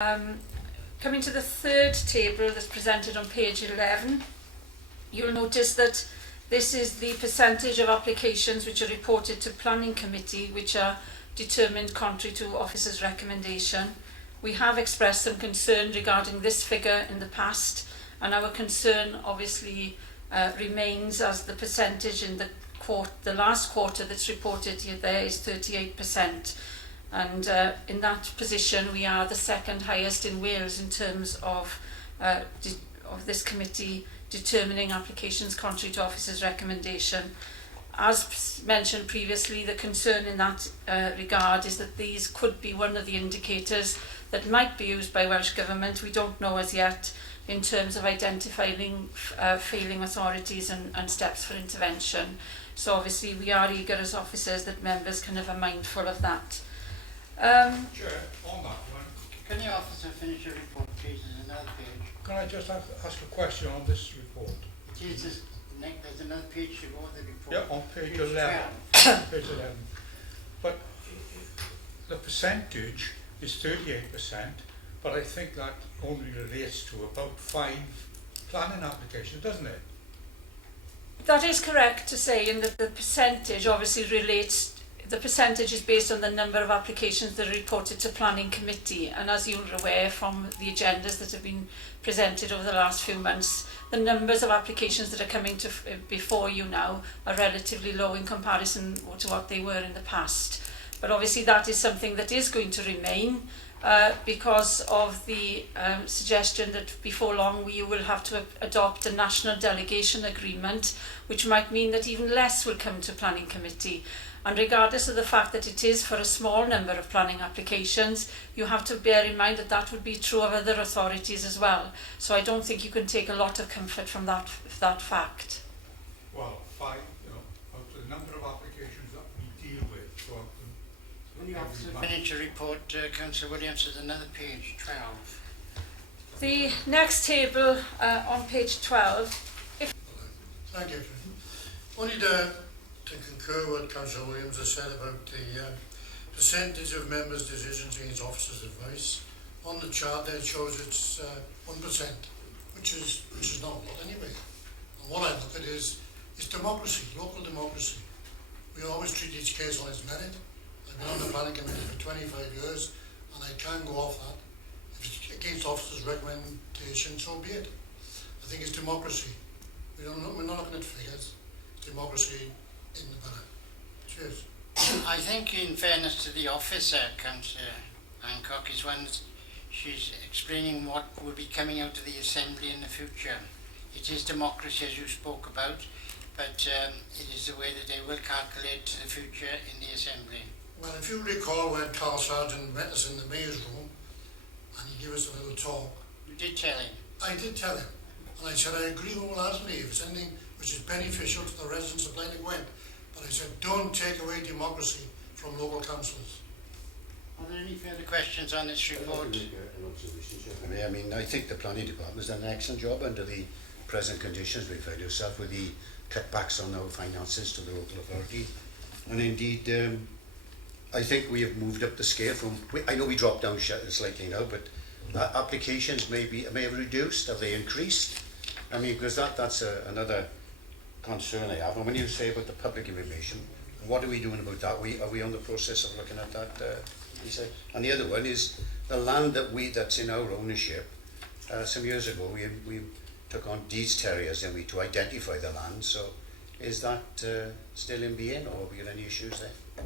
Coming to the third table that's presented on page 11, you'll notice that this is the percentage of applications which are reported to Planning Committee which are determined contrary to officers' recommendation. We have expressed some concern regarding this figure in the past, and our concern obviously remains as the percentage in the last quarter that's reported here there is 38%. And in that position we are the second highest in Wales in terms of this committee determining applications contrary to officers' recommendation. As mentioned previously, the concern in that regard is that these could be one of the indicators that might be used by Welsh Government, we don't know as yet, in terms of identifying failing authorities and steps for intervention. So obviously we are eager as officers that members can have a mindful of that. Chair, on that one, Can the officer finish your report, please? There's another page. can I just ask a question on this report? It is this, there's another page to go with the report. Yeah, on page 11. 12. Page 11. But the percentage is 38%, but I think that only relates to about 5 planning applications, doesn't it? That is correct to say, in that the percentage obviously relates. The percentage is based on the number of applications that are reported to Planning Committee, and as you're aware from the agendas that have been presented over the last few months, the numbers of applications that are coming to before you now are relatively low in comparison to what they were in the past. But obviously that is something that is going to remain because of the suggestion that before long we will have to adopt a national delegation agreement, which might mean that even less will come to Planning Committee. And regardless of the fact that it is for a small number of planning applications, you have to bear in mind that that would be true of other authorities as well. So I don't think you can take a lot of comfort from that fact. Well, 5, out of the number of applications that we deal with throughout the... When the officer finish your report, Councillor Williams, there's another page, 12. The next table on page 12. Thank you. Only to concur what Councillor Williams has said about the percentage of members' decisions against officers' advice. On the chart there it shows it's 1%, which is not a lot anyway. And what I look at is democracy, local democracy. We always treat each case on its merit. I've been on the planning committee for 25 years and I can go off that. If it's against officers' recommendation, so be it. I think it's democracy. We're not looking at figures. It's democracy in the borough. Cheers. I think in fairness to the officer, Councillor Hancock, is when she's explaining what will be coming out of the Assembly in the future. It is democracy as you spoke about, but it is the way that they will calculate to the future in the Assembly. Well, if you recall when Carl Sargent met us in the Mayor's room and he gave us a little talk. You did tell him. I did tell him, and I said I agree wholeheartedly if it's anything which is beneficial to the residents of blaenau-gwent. But I said don't take away democracy from local councils. Are there any further questions on this report? I mean, I think the planning department has done an excellent job under the present conditions we find ourselves with the cutbacks on our finances to the local authority. And indeed, I think we have moved up the scale from, I know we dropped down slightly now, but applications may have reduced, have they increased? I mean, because that's another concern I have. And when you say about the public information, what are we doing about that? Are we on the process of looking at that? And the other one is the land that's in our ownership. Some years ago, we took on deeds terriers to identify the land. So, is that still in being, or have we got any issues there?